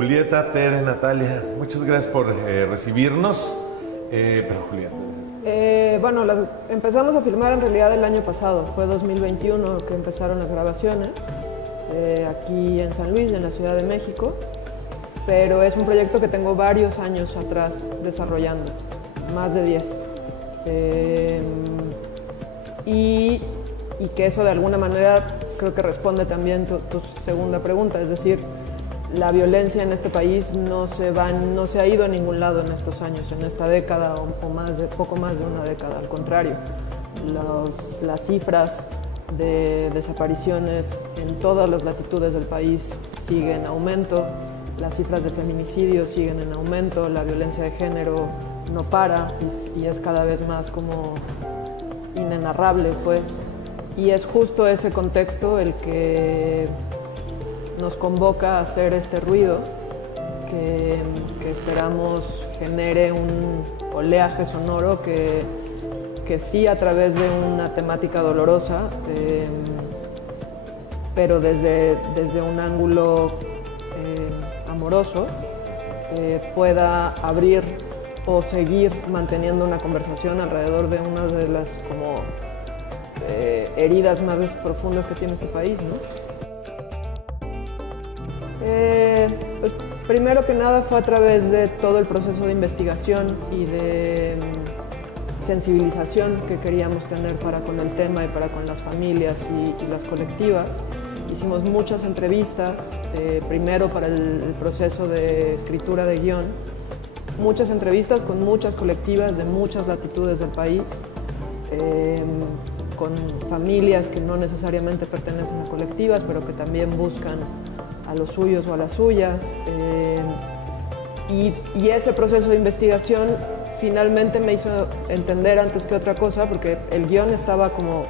Julieta, Tere, Natalia, muchas gracias por recibirnos. Pero Julieta. Bueno, empezamos a filmar en realidad el año pasado, fue 2021 que empezaron las grabaciones, aquí en San Luis, en la Ciudad de México, pero es un proyecto que tengo varios años atrás desarrollando, más de 10. Y que eso de alguna manera creo que responde también tu segunda pregunta, es decir, la violencia en este país no se ha ido a ningún lado en estos años, en esta década o poco más de una década, al contrario. Las cifras de desapariciones en todas las latitudes del país siguen en aumento, las cifras de feminicidios siguen en aumento, la violencia de género no para y es cada vez más como inenarrable, pues. Y es justo ese contexto el que nos convoca a hacer este ruido que esperamos genere un oleaje sonoro que sí, a través de una temática dolorosa, pero desde un ángulo amoroso, pueda abrir o seguir manteniendo una conversación alrededor de una de las como heridas más profundas que tiene este país, ¿no? Pues primero que nada fue a través de todo el proceso de investigación y de sensibilización que queríamos tener para con el tema y para con las familias y las colectivas. Hicimos muchas entrevistas, primero para el proceso de escritura de guión, muchas entrevistas con muchas colectivas de muchas latitudes del país, con familias que no necesariamente pertenecen a colectivas, pero que también buscan a los suyos o a las suyas. Y ese proceso de investigación finalmente me hizo entender antes que otra cosa, porque el guión estaba como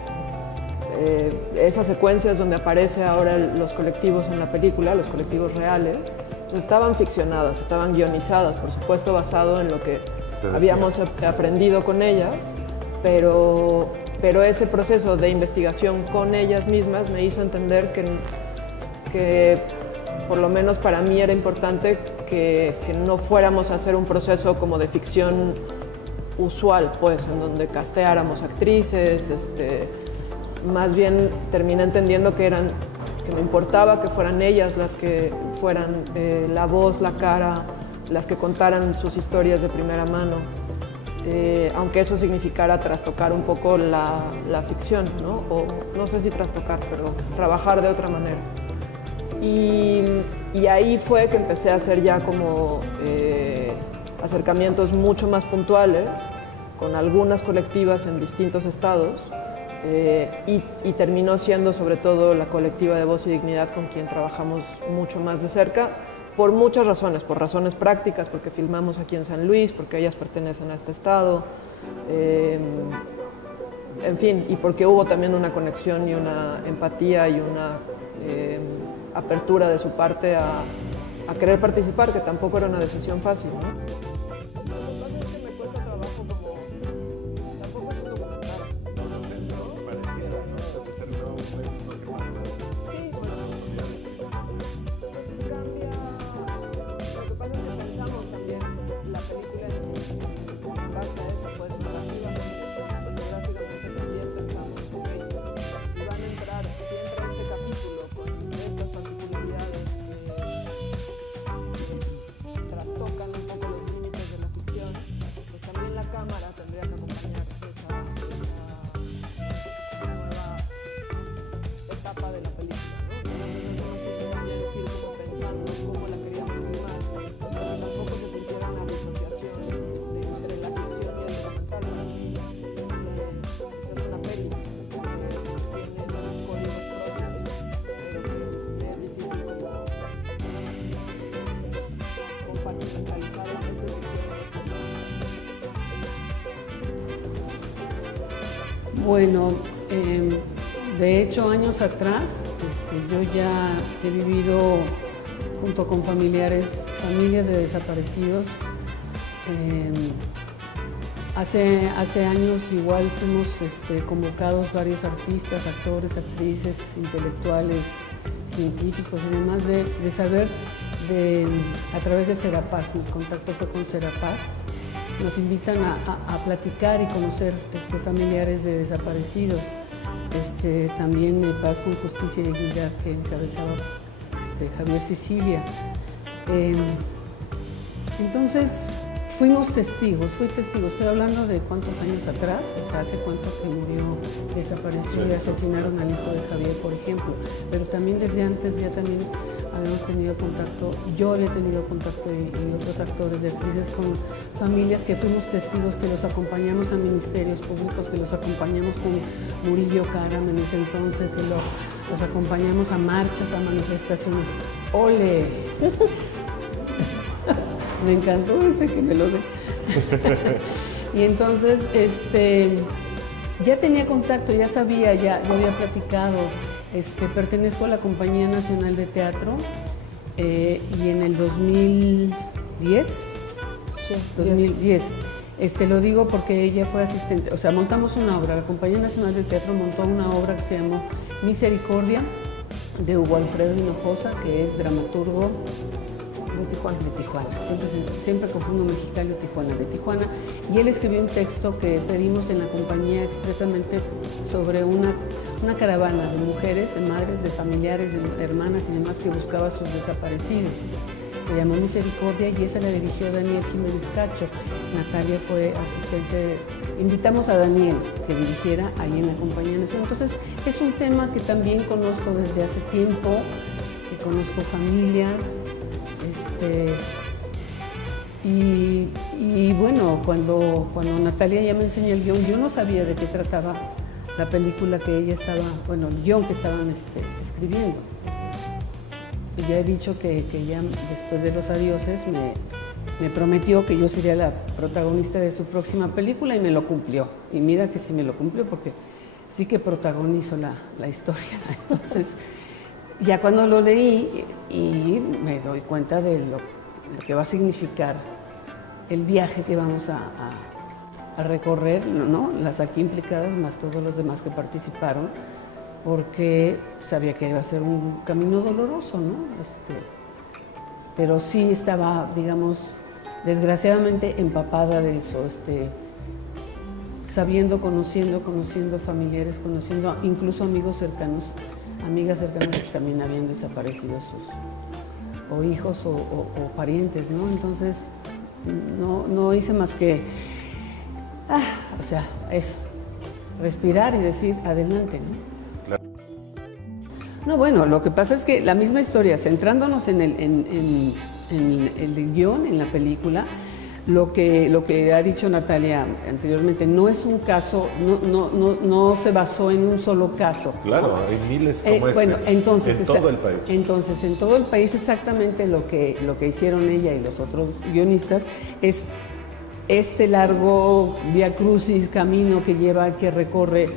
esas secuencias donde aparecen ahora los colectivos en la película, los colectivos reales, pues estaban ficcionadas, estaban guionizadas, por supuesto basado en lo que habíamos aprendido con ellas, pero ese proceso de investigación con ellas mismas me hizo entender que por lo menos para mí era importante que no fuéramos a hacer un proceso como de ficción usual, pues, en donde casteáramos actrices, más bien terminé entendiendo que me importaba que fueran ellas las que fueran la voz, la cara, las que contaran sus historias de primera mano, aunque eso significara trastocar un poco la ficción, ¿no? O no sé si trastocar, pero trabajar de otra manera. Y ahí fue que empecé a hacer ya como acercamientos mucho más puntuales con algunas colectivas en distintos estados, y terminó siendo sobre todo la colectiva de Voz y Dignidad con quien trabajamos mucho más de cerca, por muchas razones, por razones prácticas, porque filmamos aquí en San Luis, porque ellas pertenecen a este estado, en fin, y porque hubo también una conexión y una empatía y una apertura de su parte a querer participar, que tampoco era una decisión fácil, ¿no? Bueno, de hecho años atrás yo ya he vivido junto con familias de desaparecidos. Hace años igual fuimos convocados varios artistas, actores, actrices, intelectuales, científicos y demás de saber a través de Serapaz, mi contacto fue con Serapaz. Nos invitan a platicar y conocer familiares de desaparecidos. También Paz con Justicia y Dignidad, que encabezaba Javier Sicilia. Entonces fuimos testigos, fui testigo. Estoy hablando de cuántos años atrás, o sea, hace cuánto que murió, desapareció y asesinaron al hijo de Javier, por ejemplo. Pero también desde antes ya también habíamos tenido contacto, yo había tenido contacto y otros actores de actrices con familias que fuimos testigos, que los acompañamos a ministerios públicos, que los acompañamos con Murillo Karam en ese entonces, que los acompañamos a marchas, a manifestaciones. ¡Ole! Me encantó ese que me lo dé. Y entonces, ya tenía contacto, ya sabía, yo había platicado. Pertenezco a la Compañía Nacional de Teatro y en el 2010, lo digo porque ella fue asistente, o sea, montamos una obra, la Compañía Nacional de Teatro montó una obra que se llamó Misericordia, de Hugo Alfredo Hinojosa, que es dramaturgo de Tijuana. Siempre confundo Mexicali o Tijuana, de Tijuana. Y él escribió un texto que pedimos en la compañía expresamente sobre una caravana de mujeres, de madres, de familiares, de hermanas y demás que buscaba a sus desaparecidos. Se llamó Misericordia y esa la dirigió Daniel Jiménez Cacho. Natalia fue asistente. Invitamos a Daniel que dirigiera ahí en la Compañía Nacional. Entonces, es un tema que también conozco desde hace tiempo, que conozco familias. Y bueno, cuando Natalia ya me enseñó el guión, yo no sabía de qué trataba la película que ella estaba, bueno, el guión que estaban escribiendo. Y ya he dicho que ya después de Los Adioses me prometió que yo sería la protagonista de su próxima película y me lo cumplió. Y mira que sí me lo cumplió porque sí que protagonizo la historia. Entonces, ya cuando lo leí y me doy cuenta de lo que va a significar el viaje que vamos a recorrer, ¿no? Las aquí implicadas, más todos los demás que participaron, porque sabía que iba a ser un camino doloroso, ¿no? Pero sí estaba, digamos, desgraciadamente empapada de eso, sabiendo, conociendo familiares, conociendo incluso amigos cercanos, amigas cercanas que también habían desaparecido o hijos o parientes, ¿no? Entonces, no hice más que, o sea, eso, respirar y decir, adelante, ¿no? Claro. No, bueno, lo que pasa es que la misma historia, centrándonos en el guión, en la película, lo que ha dicho Natalia anteriormente, no es un caso, no se basó en un solo caso. Claro, ¿no? Hay miles como bueno, entonces, en todo el país. Entonces, en todo el país exactamente lo que hicieron ella y los otros guionistas es largo vía crucis, camino que recorre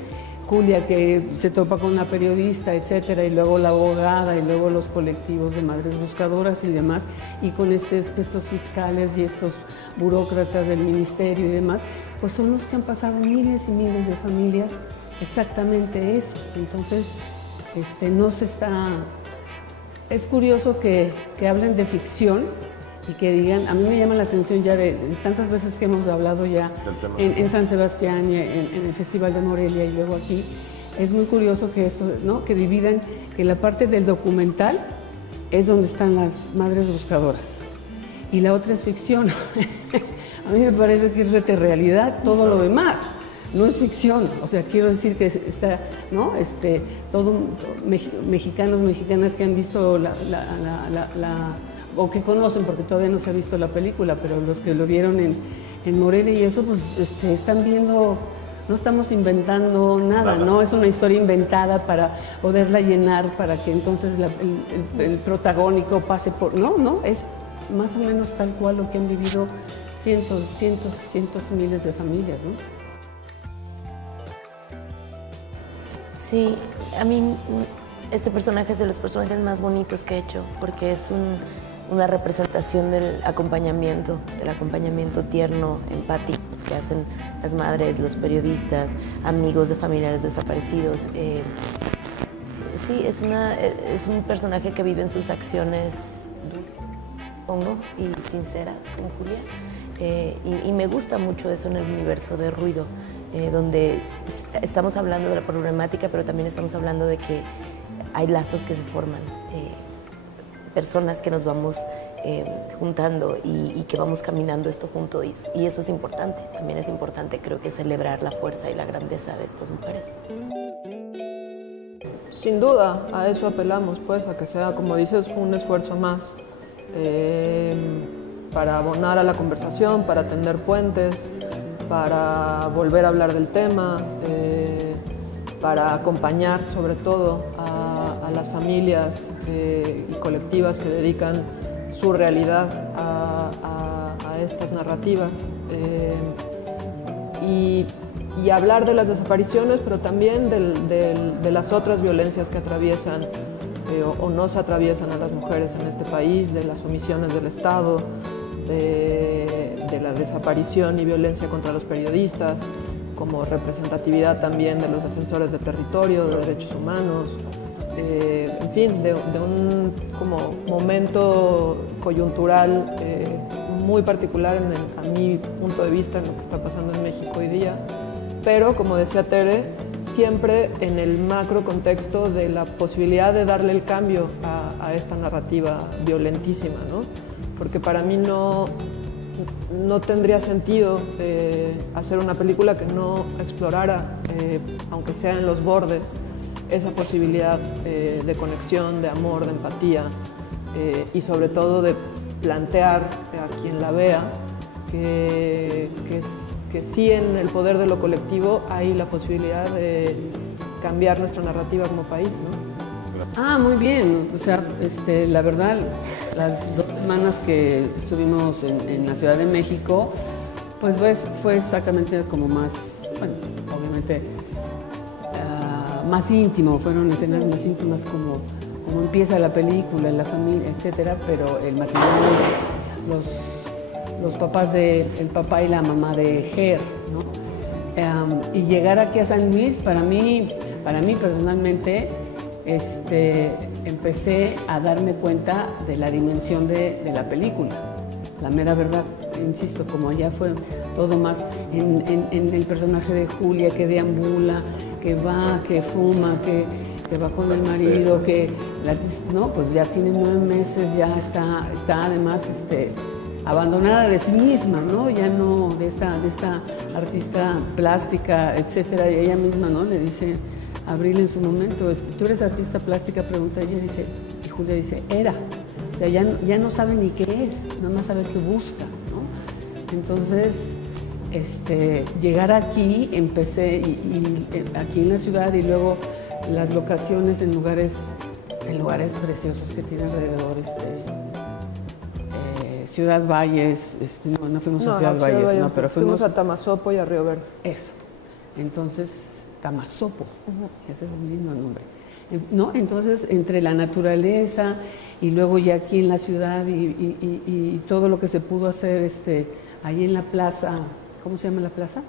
Julia, que se topa con una periodista, etcétera, y luego la abogada, y luego los colectivos de madres buscadoras y demás, y con estos fiscales y estos burócratas del ministerio y demás, pues son los que han pasado miles y miles de familias exactamente eso. Entonces, no se está... Es curioso que hablen de ficción y que digan, a mí me llama la atención ya de tantas veces que hemos hablado ya en San Sebastián y en el Festival de Morelia y luego aquí, es muy curioso que esto, ¿no? Que dividan, que la parte del documental es donde están las madres buscadoras y la otra es ficción. A mí me parece que es realidad todo lo demás, no es ficción. O sea, quiero decir que está, ¿no? Todo mexicanos, mexicanas que han visto o que conocen, porque todavía no se ha visto la película, pero los que lo vieron en Morelia y eso, pues están viendo, no estamos inventando nada, ¿no? Es una historia inventada para poderla llenar, para que entonces el protagónico pase por... No, es más o menos tal cual lo que han vivido cientos, miles de familias, ¿no? Sí, a mí este personaje es de los personajes más bonitos que he hecho, porque es una representación del acompañamiento tierno, empático que hacen las madres, los periodistas, amigos de familiares desaparecidos. Sí, es un personaje que vive en sus acciones supongo, y sinceras como Julia. Y me gusta mucho eso en el universo de Ruido, donde estamos hablando de la problemática, pero también estamos hablando de que hay lazos que se forman, personas que nos vamos juntando y que vamos caminando esto juntos, y eso es importante. También es importante, creo que, celebrar la fuerza y la grandeza de estas mujeres. Sin duda, a eso apelamos, pues, a que sea, como dices, un esfuerzo más para abonar a la conversación, para tender puentes, para volver a hablar del tema, para acompañar sobre todo a las familias y colectivas que dedican su realidad a estas narrativas. Y hablar de las desapariciones, pero también de las otras violencias que atraviesan o nos atraviesan a las mujeres en este país, de las omisiones del Estado, de la desaparición y violencia contra los periodistas, como representatividad también de los defensores de territorio, de derechos humanos, en fin, de un como momento coyuntural muy particular a mi punto de vista en lo que está pasando en México hoy día. Pero, como decía Tere, siempre en el macro contexto de la posibilidad de darle el cambio a esta narrativa violentísima, ¿no? Porque para mí no tendría sentido hacer una película que no explorara, aunque sea en los bordes, esa posibilidad de conexión, de amor, de empatía y sobre todo de plantear a quien la vea que sí, en el poder de lo colectivo hay la posibilidad de cambiar nuestra narrativa como país, ¿no? Muy bien. O sea, la verdad, las 2 semanas que estuvimos en la Ciudad de México, pues fue exactamente como más, bueno, obviamente más íntimo, fueron escenas más íntimas como empieza la película, la familia, etcétera, pero el matrimonio, los papás el papá y la mamá de Ger, ¿no? Y llegar aquí a San Luis, para mí personalmente, empecé a darme cuenta de la dimensión de la película, la mera verdad. Insisto, como allá fue todo más en el personaje de Julia, que deambula, que va, que fuma, que va con el marido, no, pues ya tiene 9 meses, ya está además abandonada de sí misma, ¿no? Ya no de esta artista plástica, etcétera, y ella misma, ¿no? Le dice a Abril en su momento, ¿tú eres artista plástica? Pregunta ella, y Julia dice, era. O sea, ya no sabe ni qué es, nada más sabe qué busca, ¿no? Entonces, llegar aquí, empecé, y aquí en la ciudad, y luego las locaciones en lugares preciosos que tiene alrededor, Ciudad Valles, no fuimos a Ciudad Valles, no, pero fuimos a Tamazopo y a Río Verde. Eso. Entonces, Tamazopo, ese es un lindo nombre. ¿No? Entonces, entre la naturaleza y luego ya aquí en la ciudad y todo lo que se pudo hacer ahí en la plaza, ¿cómo se llama la plaza?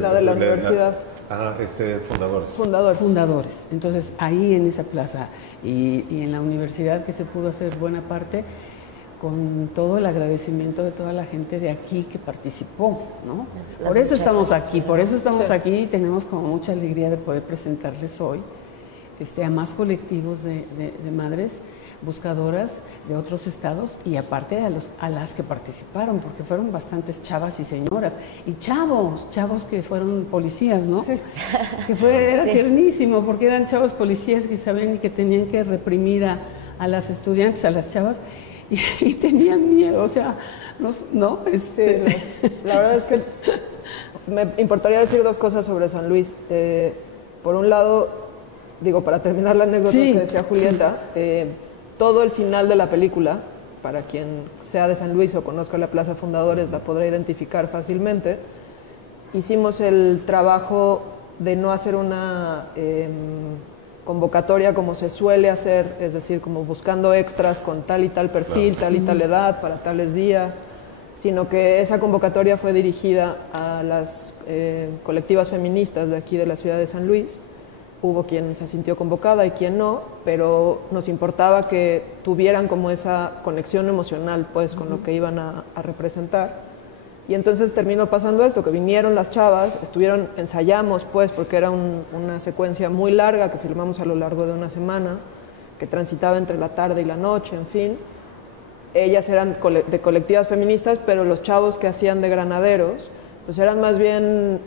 La de la universidad. Fundadores. Fundadores. Entonces, ahí en esa plaza y en la universidad que se pudo hacer buena parte, con todo el agradecimiento de toda la gente de aquí que participó, ¿no? Por eso estamos aquí, aquí y tenemos como mucha alegría de poder presentarles hoy a más colectivos de madres buscadoras de otros estados y aparte a las que participaron, porque fueron bastantes chavas y señoras, y chavos que fueron policías, ¿no? Sí. Era tiernísimo, porque eran chavos policías que sabían y que tenían que reprimir a las estudiantes, a las chavas, y tenían miedo, o sea, ¿no? Sí, la verdad es que me importaría decir 2 cosas sobre San Luis. Por un lado, para terminar la anécdota que decía Julieta, todo el final de la película, para quien sea de San Luis o conozca la Plaza Fundadores, la podrá identificar fácilmente. Hicimos el trabajo de no hacer una convocatoria como se suele hacer, es decir, como buscando extras con tal y tal perfil, tal y tal edad, para tales días, sino que esa convocatoria fue dirigida a las colectivas feministas de aquí de la ciudad de San Luis, hubo quien se sintió convocada y quien no, pero nos importaba que tuvieran como esa conexión emocional pues con lo que iban a representar. Y entonces terminó pasando esto, que vinieron las chavas, ensayamos pues, porque era una secuencia muy larga que filmamos a lo largo de una semana, que transitaba entre la tarde y la noche, en fin. Ellas eran de colectivas feministas, pero los chavos que hacían de granaderos, pues eran más bien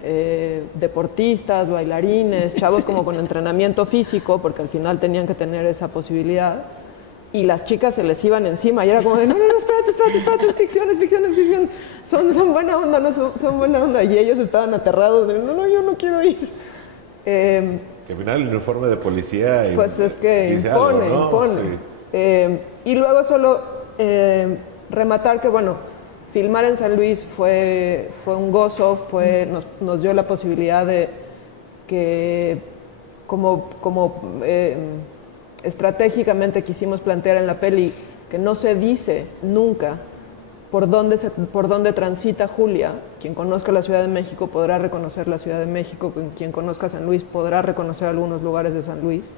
deportistas, bailarines, chavos como con entrenamiento físico, porque al final tenían que tener esa posibilidad. Y las chicas se les iban encima y era como de, no, espérate, es ficción. Son buena onda, no son buena onda. Y ellos estaban aterrados de, no, yo no quiero ir. Que al final el uniforme de policía... Pues es que impone, algo, ¿no? impone. Sí. Y luego solo rematar que, bueno, filmar en San Luis fue un gozo, nos dio la posibilidad de que como estratégicamente quisimos plantear en la peli que no se dice nunca por dónde transita Julia. Quien conozca la Ciudad de México podrá reconocer la Ciudad de México, quien conozca San Luis podrá reconocer algunos lugares de San Luis,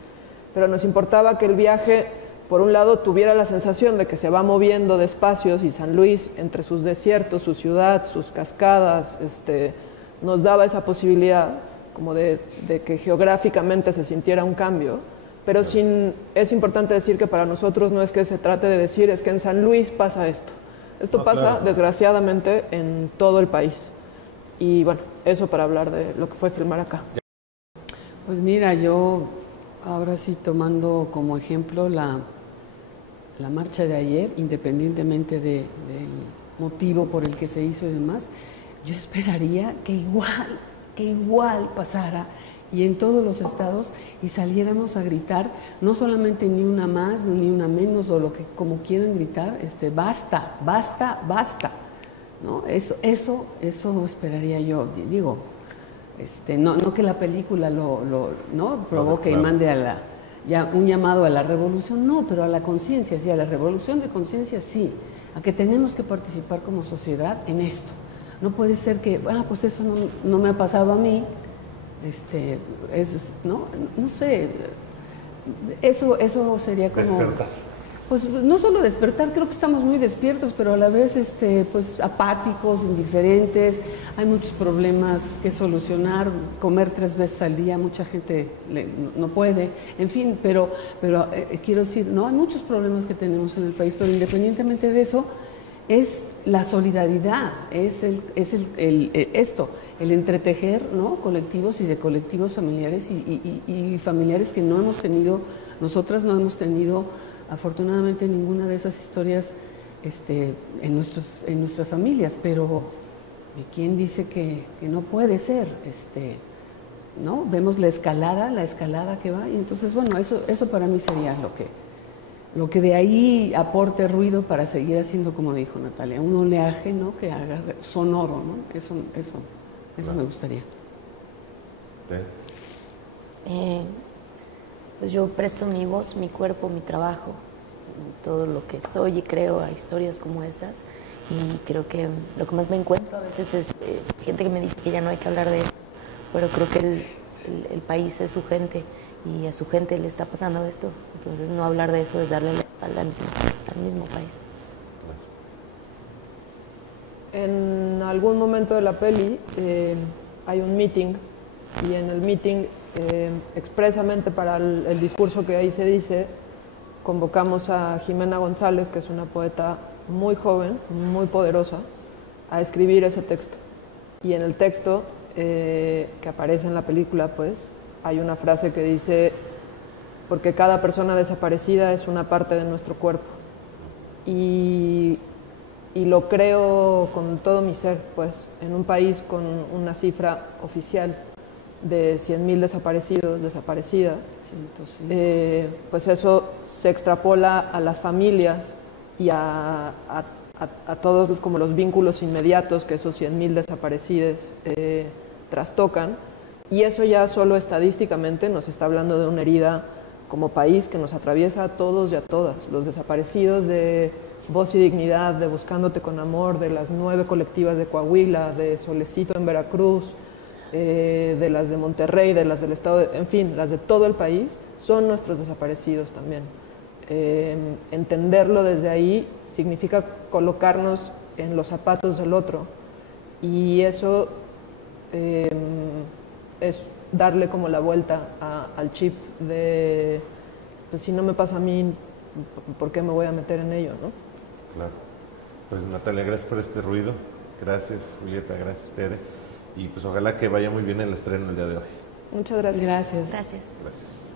pero nos importaba que el viaje, por un lado, tuviera la sensación de que se va moviendo de espacios y San Luis, entre sus desiertos, su ciudad, sus cascadas, nos daba esa posibilidad como de que geográficamente se sintiera un cambio. Pero es importante decir que para nosotros no es que se trate de decir, es que en San Luis pasa esto. Esto pasa, claro, desgraciadamente, en todo el país. Y bueno, eso para hablar de lo que fue filmar acá. Pues mira, yo ahora sí tomando como ejemplo la marcha de ayer, independientemente del motivo por el que se hizo y demás, yo esperaría que igual pasara y en todos los estados y saliéramos a gritar, no solamente ni una más, ni una menos, o lo que como quieran gritar, basta, ¿no? Eso esperaría yo, digo, no que la película ¿no? provoque y mande un llamado a la revolución, no, pero a la conciencia, sí, a la revolución de conciencia, sí, a que tenemos que participar como sociedad en esto. No puede ser que, pues eso no me ha pasado a mí, no sé, eso sería como... Despertar. Pues no solo despertar, creo que estamos muy despiertos, pero a la vez pues apáticos, indiferentes, hay muchos problemas que solucionar, comer 3 veces al día, mucha gente no puede, en fin, pero quiero decir, no, hay muchos problemas que tenemos en el país, pero independientemente de eso, es la solidaridad, es el entretejer, ¿no? colectivos y de colectivos familiares y familiares que no hemos tenido, nosotras no hemos tenido afortunadamente ninguna de esas historias en nuestras familias, pero ¿quién dice que no puede ser? ¿No? Vemos la escalada que va, y entonces, bueno, eso para mí sería lo que de ahí aporte ruido para seguir haciendo, como dijo Natalia, un oleaje, ¿no? que haga sonoro, ¿no? Eso me gustaría. Pues yo presto mi voz, mi cuerpo, mi trabajo, todo lo que soy y creo a historias como estas, y creo que lo que más me encuentro a veces es gente que me dice que ya no hay que hablar de eso, pero creo que el país es su gente y a su gente le está pasando esto, entonces no hablar de eso es darle la espalda al mismo país. En algún momento de la peli hay un meeting, y en el meeting expresamente para el discurso que ahí se dice, convocamos a Jimena González, que es una poeta muy joven, muy poderosa, a escribir ese texto. Y en el texto que aparece en la película, pues, hay una frase que dice, porque cada persona desaparecida es una parte de nuestro cuerpo. Y lo creo con todo mi ser, pues, en un país con una cifra oficial de 100.000 desaparecidos, desaparecidas, pues eso se extrapola a las familias y a todos como los vínculos inmediatos que esos 100.000 desaparecidos trastocan, y eso ya solo estadísticamente nos está hablando de una herida como país que nos atraviesa a todos y a todas. Los desaparecidos de Voz y Dignidad, de Buscándote con Amor, de las 9 colectivas de Coahuila, de Solecito en Veracruz, de las de Monterrey, de las del estado, en fin, las de todo el país, son nuestros desaparecidos también. Entenderlo desde ahí significa colocarnos en los zapatos del otro, y eso es darle como la vuelta al chip de, pues si no me pasa a mí, ¿por qué me voy a meter en ello, no? Claro. Pues Natalia, gracias por este ruido. Gracias, Julieta, gracias, Tere. Y pues ojalá que vaya muy bien el estreno el día de hoy. Muchas gracias. Gracias. Gracias. Gracias.